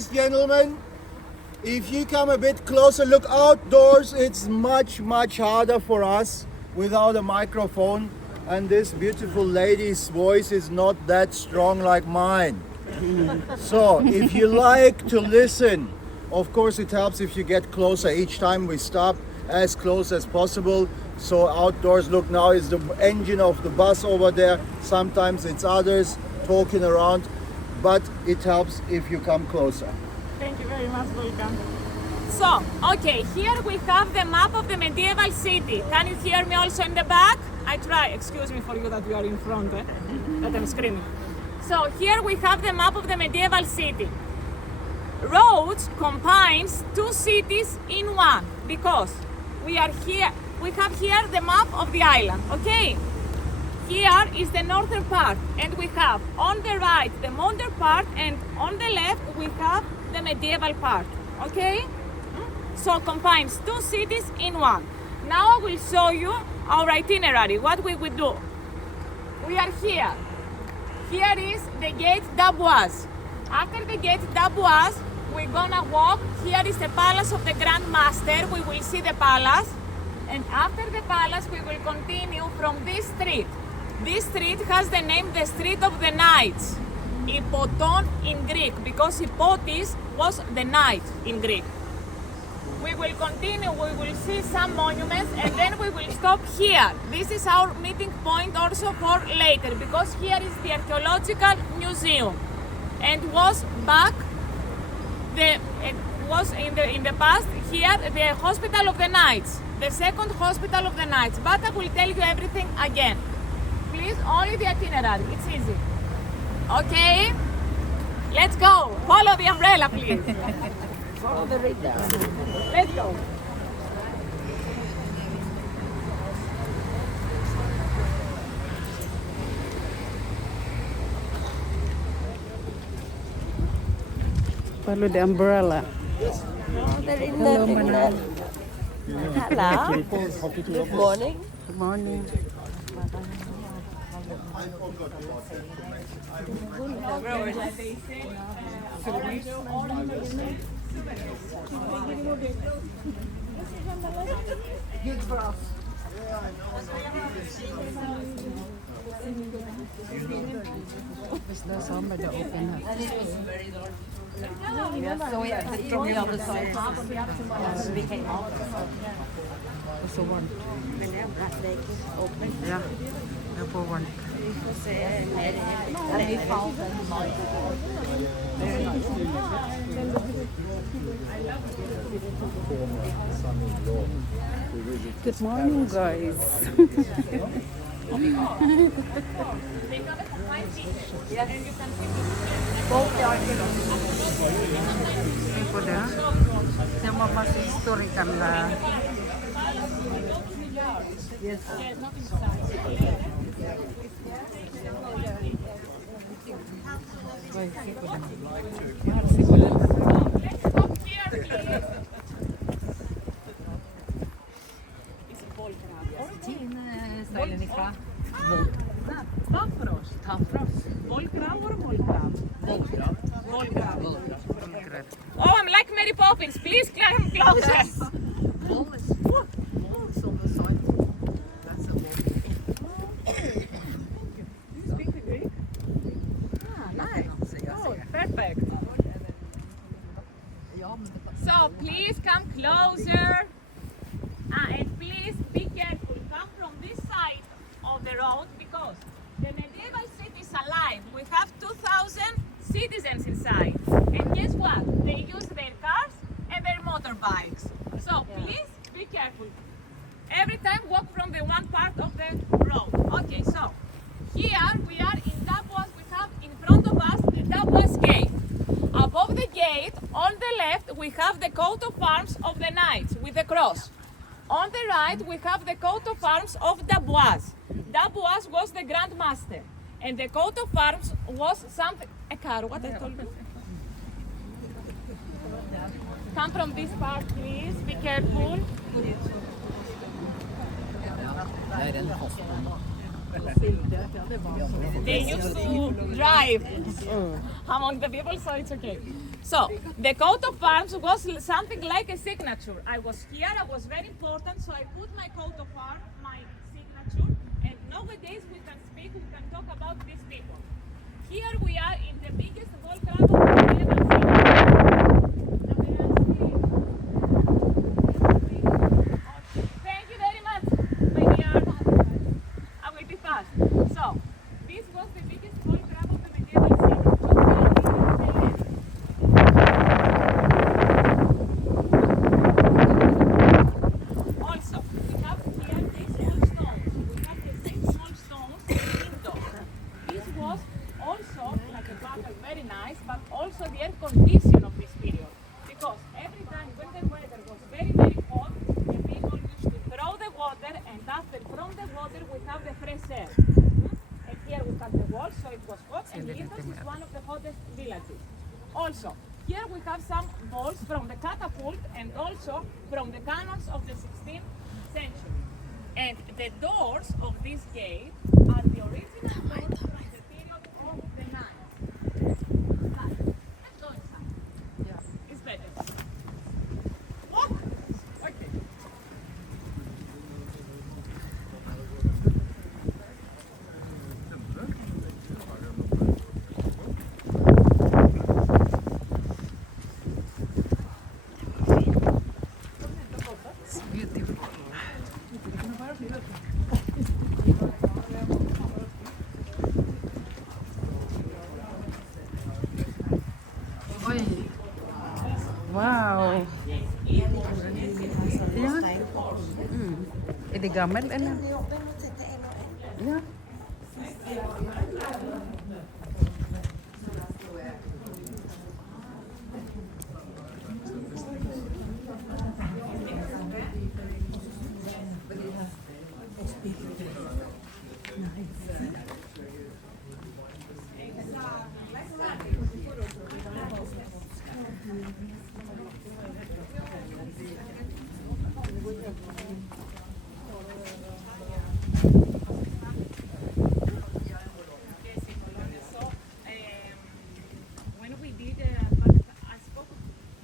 ladies, gentlemen, if you come a bit closer, look outdoors, it's much harder for us without a microphone, and this beautiful lady's voice is not that strong like mine. So if you like to listen, of course it helps if you get closer. Each time we stop as close as possible. So outdoors, look, now is the engine of the bus over there. Sometimes it's others talking around, but it helps if you come closer. Thank you very much, welcome. So, okay, here we have the map of the medieval city. Can you hear me also in the back? I try, excuse me for you that you are in front, that I'm screaming. So here we have the map of the medieval city. Rhodes combines two cities in one because we have here the map of the island, okay? Here is the northern part, and we have on the right the modern part, and on the left we have the medieval part, okay? So combines two cities in one. Now I will show you our itinerary, what we will do. We are here. Here is the gate d'Amboise. After the gate d'Amboise, we're gonna walk. Here is the palace of the Grand Master. We will see the palace. And after the palace, we will continue from this street. This street has the name the Street of the Knights. Hypoton in Greek, because Hypotis was the knight in Greek. We will continue, we will see some monuments, and then we will stop here. This is our meeting point also for later, because here is the archaeological museum. And was back, it was in the past here the Hospital of the Knights, the second Hospital of the Knights. But I will tell you everything again. Please, only the itinerary, it's easy. Okay? Let's go. Follow the umbrella, please. Follow the radar. Let's go. Follow the umbrella. Hello, Manal. Hello. Good morning. Good morning. It's the summer they open up. So we have from the other side. We came out. Also one. Open. Yeah. For one. We found Good morning, guys. Ecco da. Siamo abbastanza historical. Yes. Oh, I'm like Mary Poppins. Please come closer. Perfect. So please come closer. And please be careful. Come from this side of the road because the medieval city is alive. We have 2,000 citizens inside. And guess what? They use their cars and their motorbikes. So please be careful. Every time walk from the one part of the road. Okay, so here we are in D'Amboise. We have in front of us the D'Amboise gate. Above the gate, on the left, we have the coat of arms of the knights with the cross. On the right, we have the coat of arms of D'Amboise. D'Amboise was the Grand Master, and the coat of arms was something. A car, what I told you? Come from this part, please. Be careful. They used to drive among the people, so it's okay. So the coat of arms was something like a signature. I was here, I was very important, so I put my coat of arms, my signature, and nowadays we can speak, we can talk about these people. Here we are in the biggest volcano of the Thank you very much, my dear. I will be fast. So, this was the biggest volcano of the medieval city. Also, we have here these small stones. We have the six small stones indoors. This was also like a battle, very nice, but also the air condition of this period. Because every time when the weather was very, very hot, the people used to throw the water, and after from the water we have the fresh air. And here we have the wall, so it was hot, and Lindos is one of the hottest villages. Also, here we have some balls from the catapult and also from the cannons of the 16th century. And the doors of this gate are the original doors from the period of the Knights. Let's go inside. Yeah. It's better. Walk! Okay. It's beautiful. Oy. Wow. Ja. Är det gammel eller? Ja. When we did, I spoke,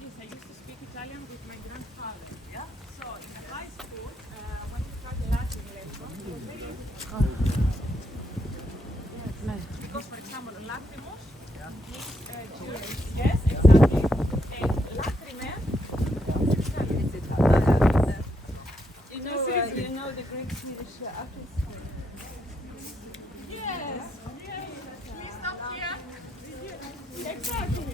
yes, I used to speak Italian with my grandfather. Yeah. So in the high school, when we tried the Latin lesson, it was very difficult. Because, for example, lacrimus means yes, exactly. And lacrime. You know the Greek Swedish artist. Yes. Yes. Please stop here. Exactly.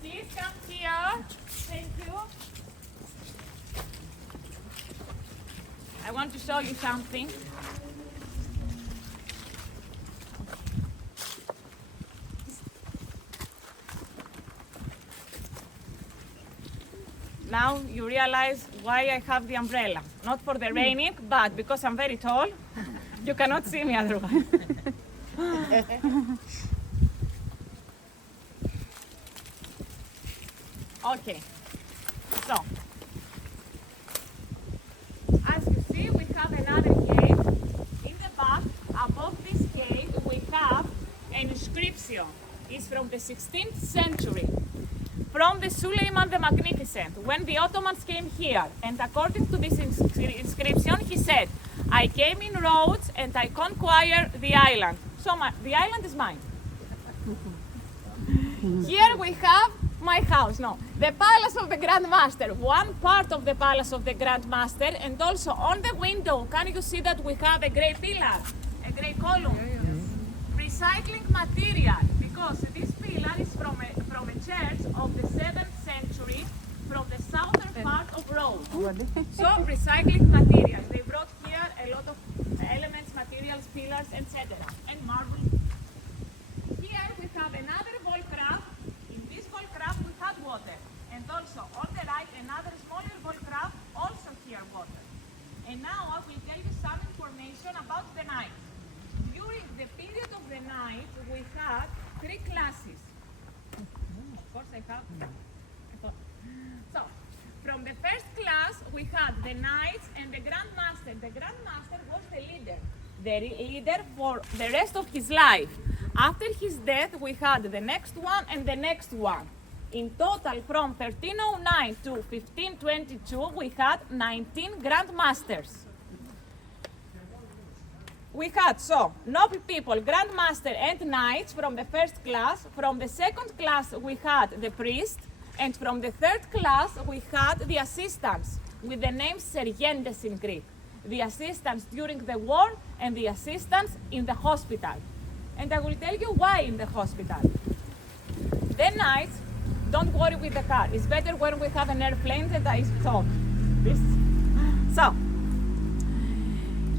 Please come here. Thank you. I want to show you something. Now you realize why I have the umbrella. Not for the raining, but because I'm very tall, you cannot see me otherwise. Okay, so as you see, we have another gate. In the back, above this gate, we have an inscription. It's from the 16th century, from the Suleiman the Magnificent, when the Ottomans came here. And according to this inscription, he said, I came in Rhodes and I conquered the island. So the island is mine. Here we have my house, no, the palace of the Grand Master, one part of the palace of the Grand Master, and also on the window, can you see that we have a grey pillar, a grey column? Recycling material, because this pillar is from a church of the 7th century, from the southern part of Rhodes. So recycling material, they brought here a lot of elements, materials, pillars, etc. and marble. Here we have another volcraft. In this volcraft we had water, and also on the right another smaller volcraft, also here water. And now I will tell you some information about the night. During the period of the night we had 3 classes. Of course I have. So from the first class, we had the knights and the Grand Master. The Grand Master was the leader for the rest of his life. After his death, we had the next one and the next one. In total, from 1309 to 1522, we had 19 Grand Masters. We had, noble people, Grand Master and knights from the first class. From the second class, we had the priest. And from the third class, we had the assistants with the name sergentes in Greek. The assistants during the war and the assistants in the hospital. And I will tell you why in the hospital. The knights, don't worry with the car. It's better when we have an airplane that I talk. So,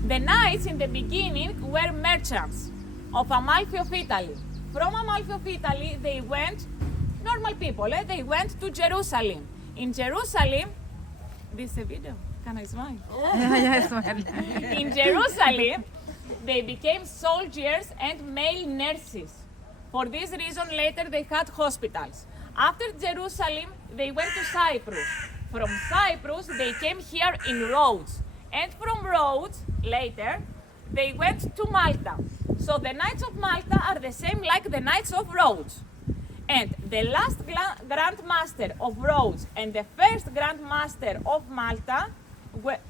the knights in the beginning were merchants of Amalfi of Italy. From Amalfi of Italy, they went, normal people, they went to Jerusalem. In Jerusalem, this is a video, can I smile? Yes, well. In Jerusalem, they became soldiers and male nurses. For this reason, later they had hospitals. After Jerusalem, they went to Cyprus. From Cyprus, they came here in Rhodes. And from Rhodes, later, they went to Malta. So the Knights of Malta are the same like the Knights of Rhodes. And the last Grand Master of Rhodes and the first Grand Master of Malta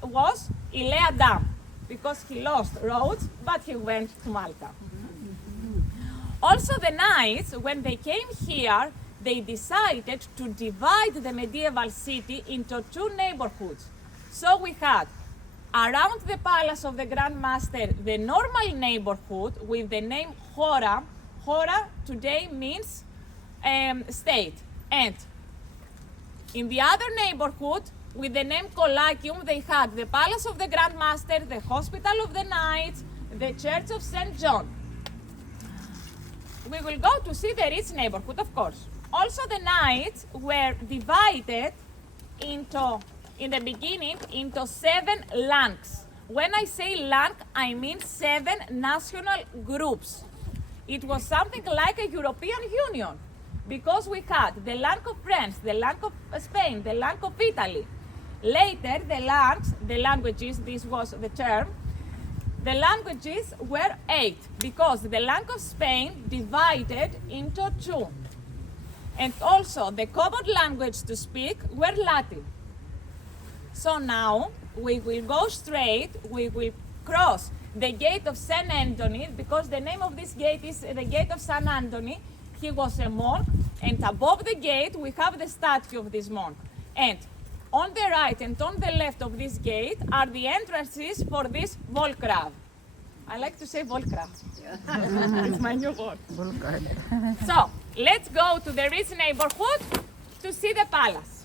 was Ilea Dam, because he lost Rhodes, but he went to Malta. Also the Knights, when they came here, they decided to divide the medieval city into two neighborhoods. So we had around the palace of the Grand Master the normal neighborhood with the name Hora. Hora today means state. And in the other neighborhood with the name Colacium, they had the palace of the Grand Master, the hospital of the Knights, the church of St. John. We will go to see the rich neighborhood, of course. Also the Knights were divided into, in the beginning, into 7 ranks. When I say rank, I mean 7 national groups. It was something like a European Union, because we had the rank of France, the rank of Spain, the rank of Italy. Later, the ranks, the languages, this was the term, the languages were 8, because the rank of Spain divided into 2. And also, the common language to speak were Latin. So now, we will go straight, we will cross the gate of St. Anthony, because the name of this gate is the gate of St. Anthony. He was a monk, and above the gate, we have the statue of this monk. And on the right and on the left of this gate are the entrances for this Volkrav. I like to say Volkrav. It's my new word. So, let's go to the rich neighborhood to see the palace.